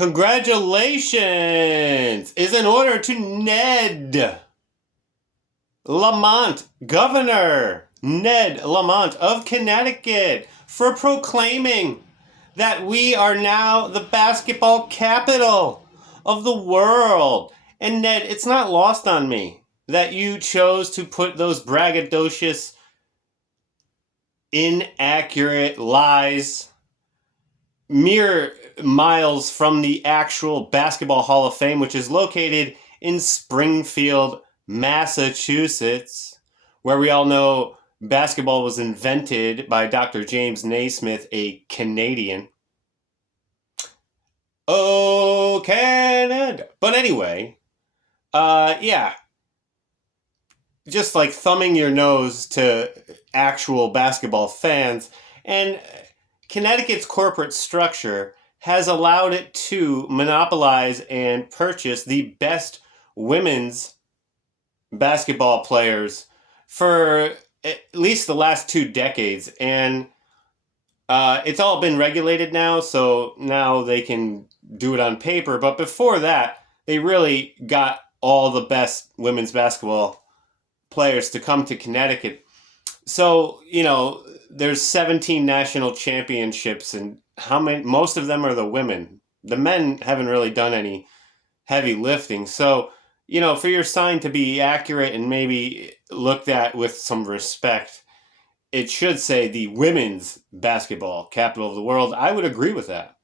Congratulations is in order to Ned Lamont, Governor Ned Lamont of Connecticut, for proclaiming that we are now the basketball capital of the world. And Ned, it's not lost on me that you chose to put those braggadocious, inaccurate lies mere miles from the actual Basketball Hall of Fame, which is located in Springfield, Massachusetts, where we all know basketball was invented by Dr. James Naismith, a Canadian. Oh, Canada. But anyway, yeah. Just like thumbing your nose to actual basketball fans. And Connecticut's corporate structure has allowed it to monopolize and purchase the best women's basketball players for at least the last 2 decades. And it's all been regulated now, so now they can do it on paper. But before that, they really got all the best women's basketball players to come to Connecticut. So, there's 17 national championships, and how many? Most of them are the women. The men haven't really done any heavy lifting. So, for your sign to be accurate and maybe looked at with some respect, it should say the women's basketball capital of the world. I would agree with that.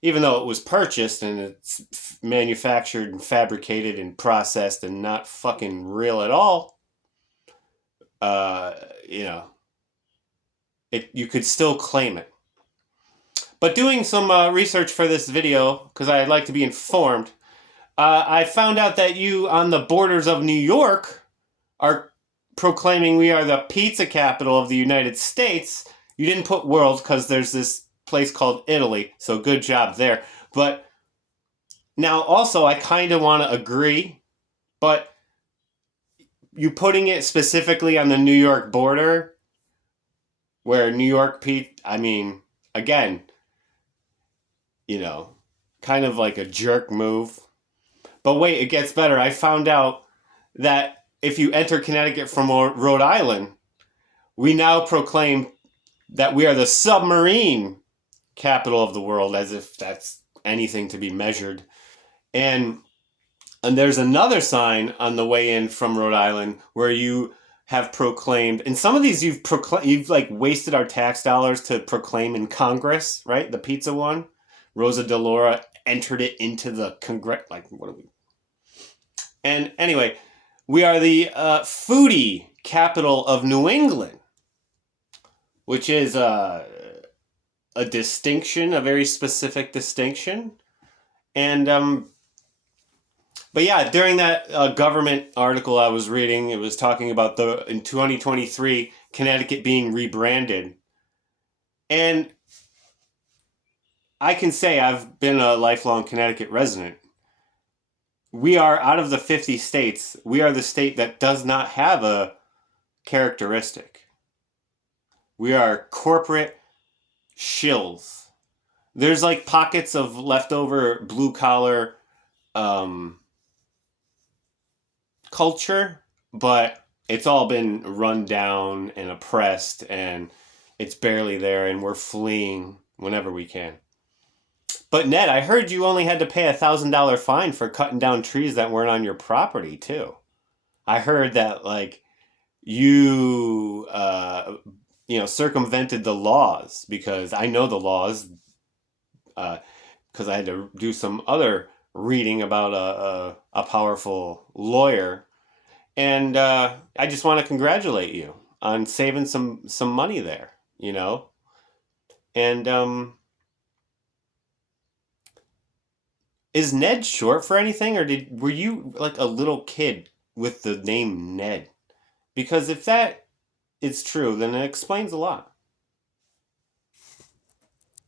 Even though it was purchased and it's manufactured and fabricated and processed and not fucking real at all, you could still claim it. But doing some research for this video, because I'd like to be informed, I found out that you, on the borders of New York, are proclaiming we are the pizza capital of the United States. You didn't put world because there's this place called Italy, so good job there. But now also I kind of want to agree, but you putting it specifically on the New York border, where New York again, kind of like a jerk move. But wait, it gets better. I found out that if you enter Connecticut from Rhode Island, we now proclaim that we are the submarine capital of the world, as if that's anything to be measured. And there's another sign on the way in from Rhode Island where you have proclaimed, and some of these you've like wasted our tax dollars to proclaim in Congress, right? The pizza one, Rosa DeLauro entered it into the Congress. Like, what are we? And anyway, we are the foodie capital of New England, which is a distinction, a very specific distinction. And but yeah, during that government article I was reading, it was talking about in 2023 Connecticut being rebranded. And I can say I've been a lifelong Connecticut resident. We are, out of the 50 states, we are the state that does not have a characteristic. We are corporate shills. There's like pockets of leftover blue collar culture, but it's all been run down and oppressed, and it's barely there, and we're fleeing whenever we can. But Ned, I heard you only had to pay $1,000 fine for cutting down trees that weren't on your property too. I heard that like you circumvented the laws, because I know the laws, because I had to do some other reading about a powerful lawyer. And I just want to congratulate you on saving some money there, And is Ned short for anything, or were you like a little kid with the name Ned? Because if that is true, then it explains a lot.